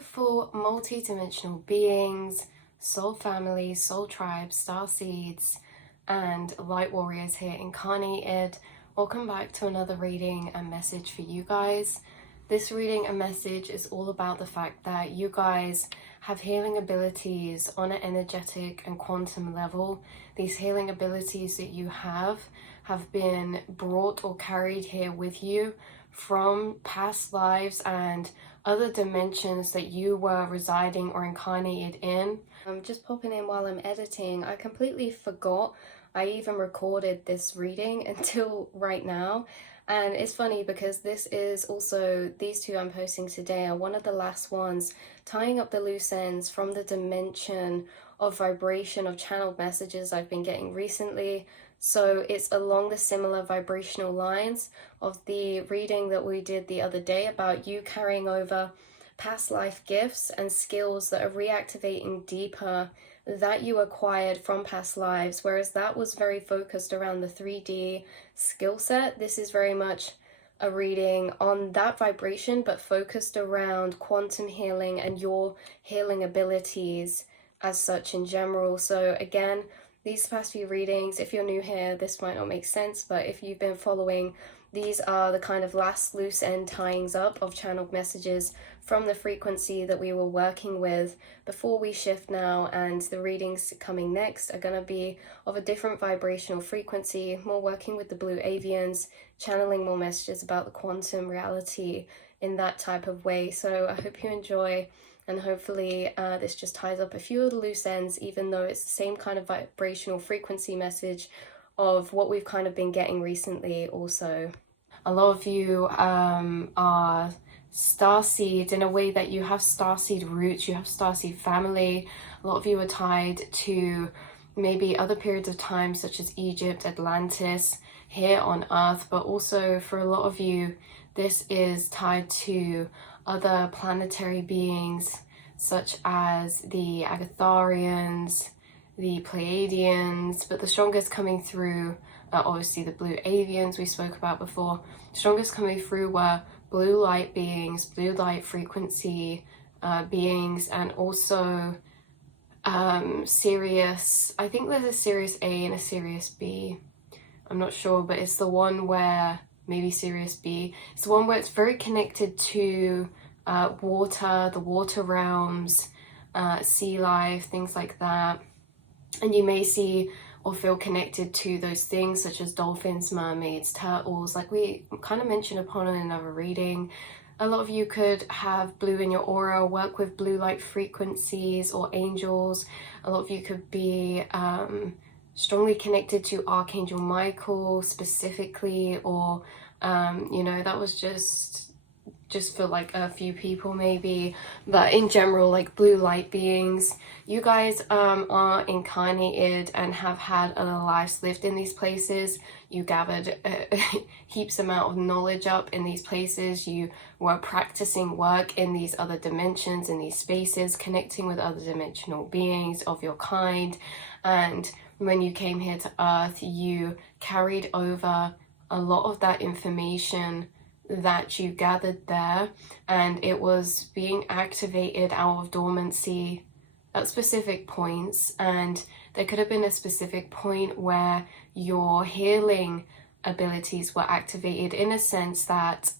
beautiful multi-dimensional beings, soul families, soul tribes, star seeds, and light warriors here incarnated. Welcome back to another reading and message for you guys. This reading and message is all about the fact that you guys have healing abilities on an energetic and quantum level. These healing abilities that you have been brought or carried here with you from past lives and other dimensions that you were residing or incarnated in. I'm just popping in while I'm editing. I completely forgot I even recorded this reading until right now. And it's funny because this is also, these two I'm posting today are one of the last ones tying up the loose ends from the dimension of vibration of channeled messages I've been getting recently. So it's along the similar vibrational lines of the reading that we did the other day about you carrying over past life gifts and skills that are reactivating deeper that you acquired from past lives, whereas that was very focused around the 3D skill set. This is very much a reading on that vibration, but focused around quantum healing and your healing abilities as such in general. So again, these past few readings, if you're new here, this might not make sense, but if you've been following, these are the kind of last loose end tyings up of channeled messages from the frequency that we were working with before we shift now, and the readings coming next are going to be of a different vibrational frequency, more working with the blue avians, channeling more messages about the quantum reality in that type of way. So I hope you enjoy, and hopefully this just ties up a few of the loose ends, even though it's the same kind of vibrational frequency message of what we've kind of been getting recently also. A lot of you are starseed in a way that you have starseed roots, you have starseed family. A lot of you are tied to maybe other periods of time such as Egypt, Atlantis, here on Earth, but also for a lot of you this is tied to other planetary beings such as the Agatharians, the Pleiadians, but the strongest coming through obviously the blue avians we spoke about before. Strongest coming through were blue light beings, blue light frequency beings, and also Sirius. I think there's a Sirius A and a Sirius B. I'm not sure, but it's the one where, maybe Sirius B, it's the one where it's very connected to water, the water realms, sea life, things like that. And you may see or feel connected to those things such as dolphins, mermaids, turtles, like we kind of mentioned upon in another reading. A lot of you could have blue in your aura, work with blue light frequencies or angels. A lot of you could be strongly connected to Archangel Michael specifically, or you know, that was just for like a few people maybe, but in general, like blue light beings. You guys are incarnated and have had other lives lived in these places. You gathered heaps amount of knowledge up in these places. You were practicing work in these other dimensions, in these spaces, connecting with other dimensional beings of your kind. And when you came here to Earth, you carried over a lot of that information that you gathered there, and it was being activated out of dormancy at specific points. And there could have been a specific point where your healing abilities were activated in a sense that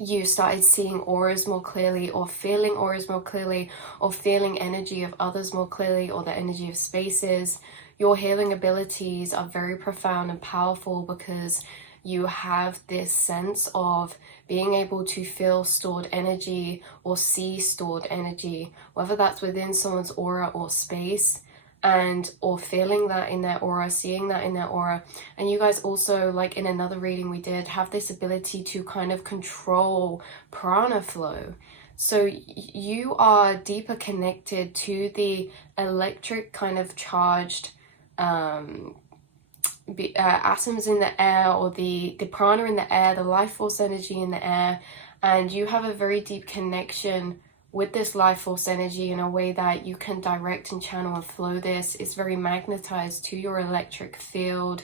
you started seeing auras more clearly, or feeling auras more clearly, or feeling energy of others more clearly, or the energy of spaces. Your healing abilities are very profound and powerful because you have this sense of being able to feel stored energy or see stored energy, whether that's within someone's aura or space, and or feeling that in their aura, seeing that in their aura. And you guys also, like in another reading we did, have this ability to kind of control prana flow. So you are deeper connected to the electric kind of charged atoms in the air, or the prana in the air, the life force energy in the air, and you have a very deep connection with this life force energy in a way that you can direct and channel and flow this. It's very magnetized to your electric field,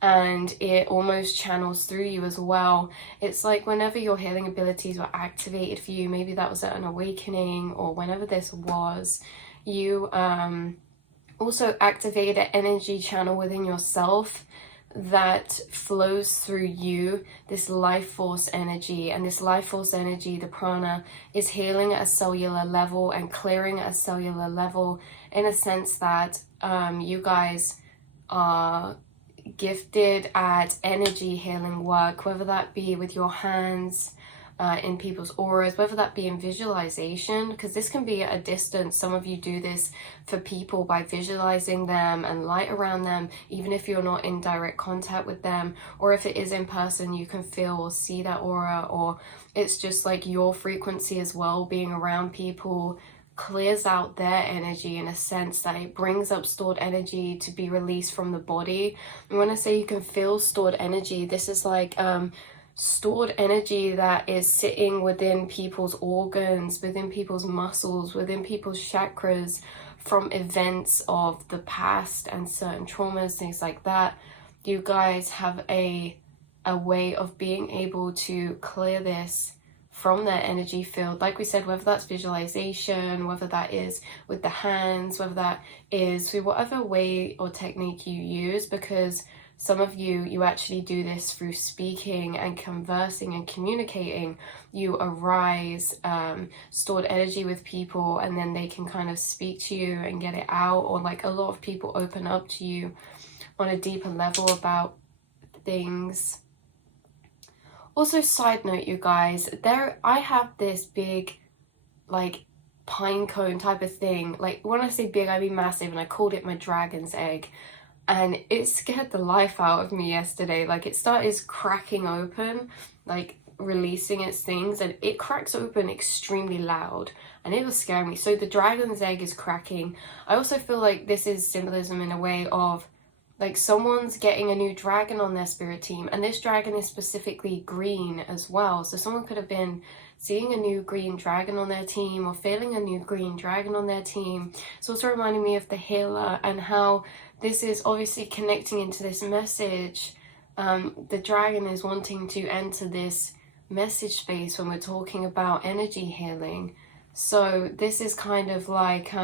and it almost channels through you as well. It's like whenever your healing abilities were activated for you, maybe that was at an awakening or whenever this was, you also activated an energy channel within yourself that flows through you, this life force energy. And this life force energy, the prana, is healing at a cellular level and clearing at a cellular level, in a sense that you guys are gifted at energy healing work, whether that be with your hands, in people's auras, whether that be in visualization, because this can be at a distance. Some of you do this for people by visualizing them and light around them, even if you're not in direct contact with them, or if it is in person, you can feel or see that aura, or it's just like your frequency as well. Being around people clears out their energy in a sense that it brings up stored energy to be released from the body. And when I say you can feel stored energy, this is like stored energy that is sitting within people's organs, within people's muscles, within people's chakras, from events of the past and certain traumas, things like that. You guys have a way of being able to clear this from their energy field. Like we said, whether that's visualization, whether that is with the hands, whether that is through whatever way or technique you use, because some of you actually do this through speaking and conversing and communicating. You arise stored energy with people, and then they can kind of speak to you and get it out. Or like a lot of people open up to you on a deeper level about things. Also, side note, you guys, I have this big like pine cone type of thing. Like when I say big, I mean massive, and I called it my dragon's egg. And it scared the life out of me yesterday. Like it started cracking open, like releasing its things, and it cracks open extremely loud, and it was scaring me. So the dragon's egg is cracking. I also feel like this is symbolism in a way of like someone's getting a new dragon on their spirit team, and this dragon is specifically green as well. So someone could have been seeing a new green dragon on their team or feeling a new green dragon on their team. It's also reminding me of the healer and how this is obviously connecting into this message. The dragon is wanting to enter this message space when we're talking about energy healing. So this is kind of like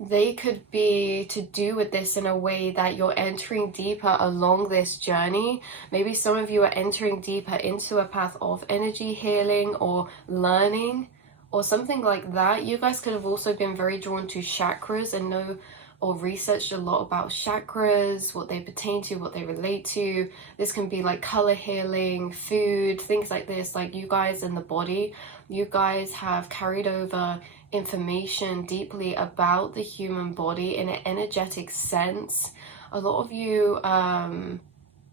they could be to do with this in a way that you're entering deeper along this journey. Maybe some of you are entering deeper into a path of energy healing or learning or something like that. You guys could have also been very drawn to chakras and know or researched a lot about chakras, what they pertain to, what they relate to. This can be like color healing, food, things like this. Like you guys in the body, you guys have carried over information deeply about the human body in an energetic sense. A lot of you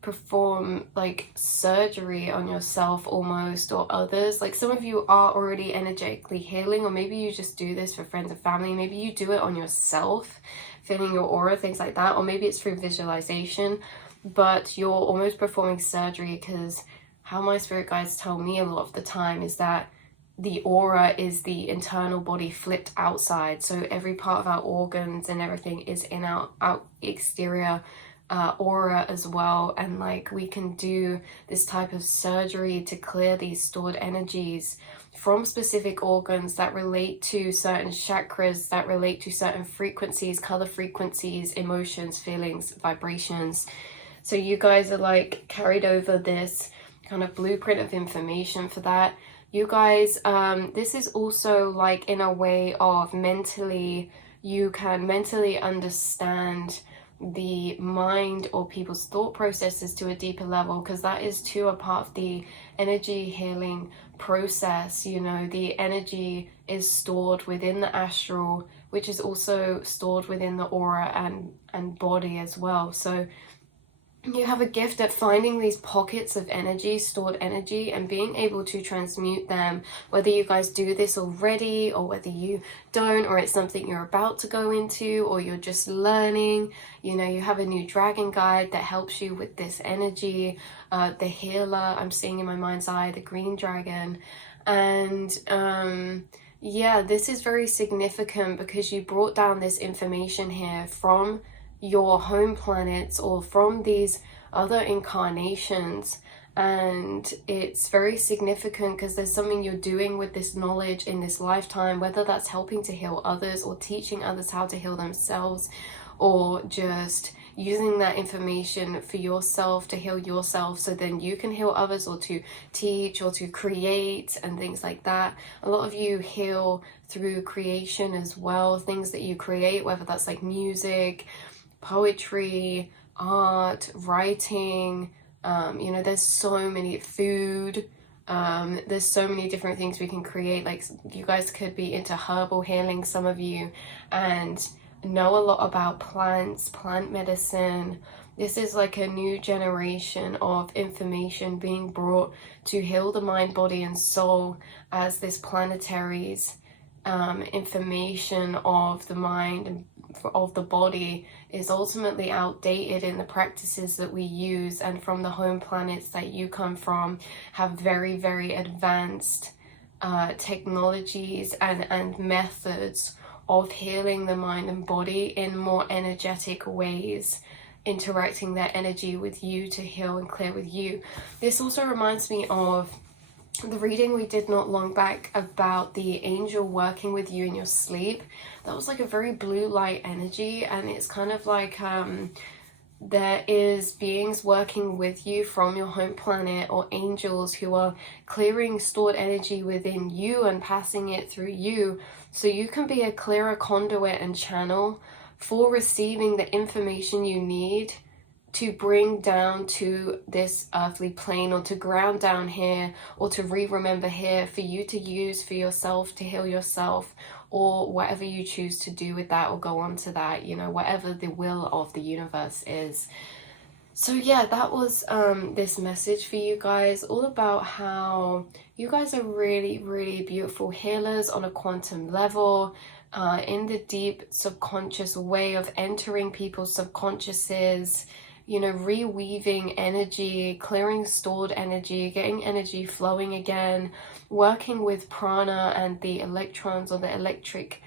perform like surgery on yourself almost, or others. Like some of you are already energetically healing, or maybe you just do this for friends and family. Maybe you do it on yourself, feeling your aura, things like that, or maybe it's through visualization, but you're almost performing surgery, because how my spirit guides tell me a lot of the time is that the aura is the internal body flipped outside. So every part of our organs and everything is in our exterior aura as well. And like we can do this type of surgery to clear these stored energies from specific organs that relate to certain chakras, that relate to certain frequencies, color frequencies, emotions, feelings, vibrations. So you guys are like carried over this kind of blueprint of information for that. You guys, this is also like in a way of mentally, you can mentally understand the mind or people's thought processes to a deeper level, because that is too a part of the energy healing process. You know, the energy is stored within the astral, which is also stored within the aura and body as well. So you have a gift at finding these pockets of energy, stored energy, and being able to transmute them, whether you guys do this already or whether you don't, or it's something you're about to go into, or you're just learning. You know, you have a new dragon guide that helps you with this energy. The healer, I'm seeing in my mind's eye, the green dragon. And yeah, this is very significant because you brought down this information here from your home planets or from these other incarnations. And it's very significant because there's something you're doing with this knowledge in this lifetime, whether that's helping to heal others or teaching others how to heal themselves, or just using that information for yourself to heal yourself so then you can heal others, or to teach or to create and things like that. A lot of you heal through creation as well, things that you create, whether that's like music, poetry, art, writing, you know, there's so many, food, there's so many different things we can create. Like, you guys could be into herbal healing, some of you, and know a lot about plants, plant medicine. This is like a new generation of information being brought to heal the mind, body, and soul, as this planetary's information of the mind and of the body is ultimately outdated in the practices that we use, and from the home planets that you come from have very, very advanced technologies and methods of healing the mind and body in more energetic ways, interacting their energy with you to heal and clear with you. This also reminds me of the reading we did not long back about the angel working with you in your sleep. That was like a very blue light energy, and it's kind of like there is beings working with you from your home planet, or angels who are clearing stored energy within you and passing it through you, so you can be a clearer conduit and channel for receiving the information you need to bring down to this earthly plane, or to ground down here, or to remember here, for you to use for yourself, to heal yourself, or whatever you choose to do with that, or go on to that, you know, whatever the will of the universe is. So yeah, that was this message for you guys, all about how you guys are really, really beautiful healers on a quantum level, in the deep subconscious way of entering people's subconsciouses, you know, reweaving energy, clearing stored energy, getting energy flowing again, working with prana and the electrons, or the electric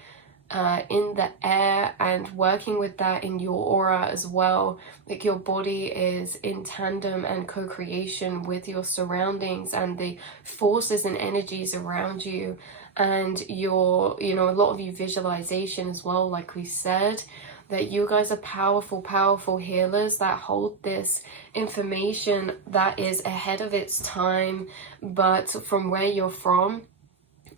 in the air, and working with that in your aura as well. Like, your body is in tandem and co-creation with your surroundings and the forces and energies around you, and your, you know, a lot of you visualization as well, like we said, that you guys are powerful, powerful healers that hold this information that is ahead of its time, but from where you're from,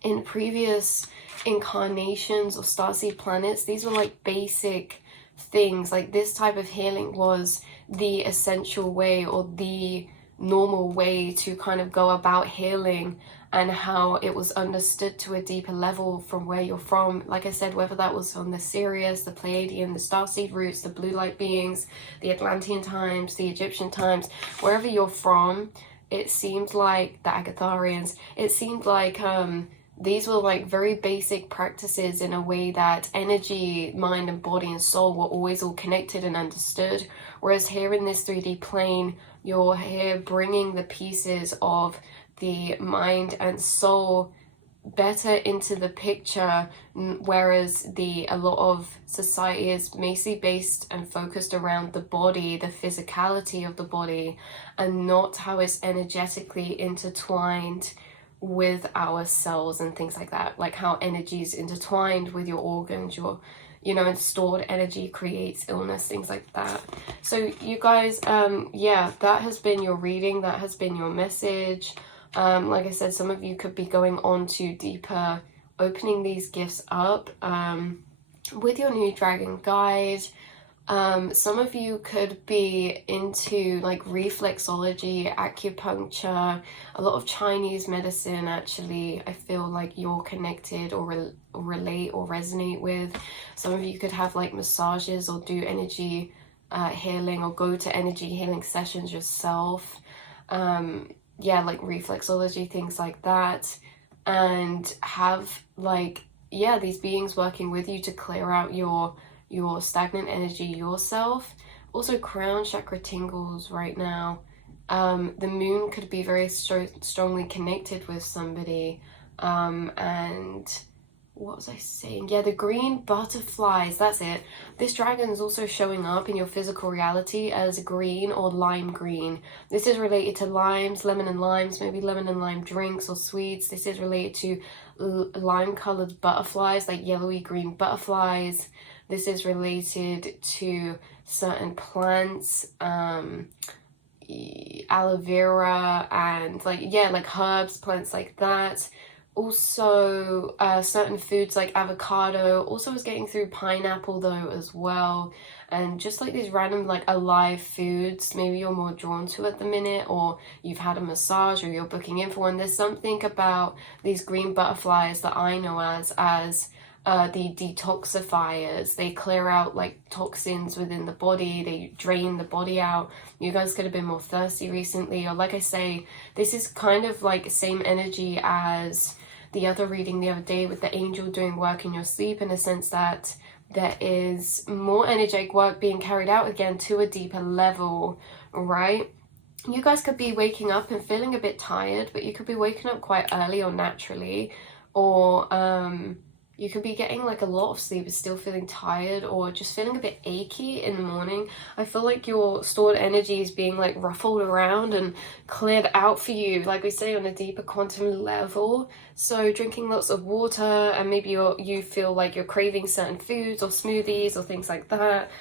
in previous incarnations or starseed planets, these were like basic things. Like, this type of healing was the essential way, or the normal way to kind of go about healing, and how it was understood to a deeper level from where you're from. Like I said, whether that was on the Sirius, the Pleiadian, the starseed roots, the blue light beings, the Atlantean times, the Egyptian times, wherever you're from, it seemed like the Agatharians, it seemed like these were like very basic practices, in a way that energy, mind and body and soul were always all connected and understood. Whereas here in this 3D plane, you're here bringing the pieces of the mind and soul better into the picture, whereas a lot of society is mostly based and focused around the body, the physicality of the body, and not how it's energetically intertwined with our cells and things like that, like how energy is intertwined with your organs, your, you know, and stored energy creates illness, things like that. So you guys, yeah, that has been your reading, that has been your message. Like I said, some of you could be going on to deeper, opening these gifts up with your new dragon guide. Some of you could be into like reflexology, acupuncture, a lot of Chinese medicine. Actually, I feel like you're connected or relate or resonate with. Some of you could have like massages, or do energy healing, or go to energy healing sessions yourself. Yeah, like reflexology, things like that, and have like, yeah, these beings working with you to clear out your stagnant energy yourself. Also, crown chakra tingles right now. The moon could be very strongly connected with somebody, and what was I saying? Yeah, the green butterflies, that's it. This dragon is also showing up in your physical reality as green or lime green. This is related to limes, lemon and limes, maybe lemon and lime drinks or sweets. This is related to lime colored butterflies, like yellowy green butterflies. This is related to certain plants, aloe vera and like, yeah, like herbs, plants like that. Also certain foods like avocado. Also was getting through pineapple though as well, and just like these random like alive foods maybe you're more drawn to at the minute, or you've had a massage or you're booking in for one. There's something about these green butterflies that I know as the detoxifiers. They clear out like toxins within the body, they drain the body out. You guys could have been more thirsty recently, or like I say, this is kind of like same energy as the other reading the other day with the angel doing work in your sleep, in a sense that there is more energetic work being carried out again to a deeper level, right? You guys could be waking up and feeling a bit tired, but you could be waking up quite early or naturally, or you could be getting like a lot of sleep but still feeling tired, or just feeling a bit achy in the morning. I feel like your stored energy is being like ruffled around and cleared out for you, like we say, on a deeper quantum level. So drinking lots of water, and maybe you feel like you're craving certain foods or smoothies or things like that.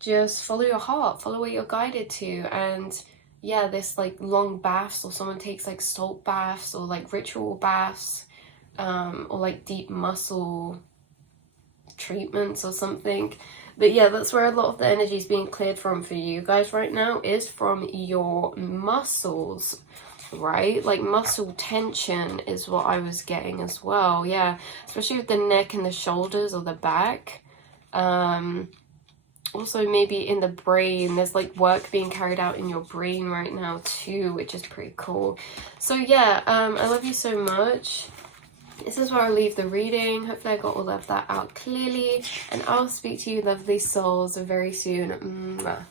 Just follow your heart, follow what you're guided to. And yeah, this like long baths, or someone takes like salt baths or like ritual baths, or like deep muscle treatments or something. But yeah, that's where a lot of the energy is being cleared from for you guys right now, is from your muscles, right? Like muscle tension is what I was getting as well. Yeah, especially with the neck and the shoulders or the back. Also maybe in the brain, there's like work being carried out in your brain right now too, which is pretty cool. So yeah, I love you so much. This is where I'll leave the reading. Hopefully I got all of that out clearly, and I'll speak to you lovely souls very soon. Mwah.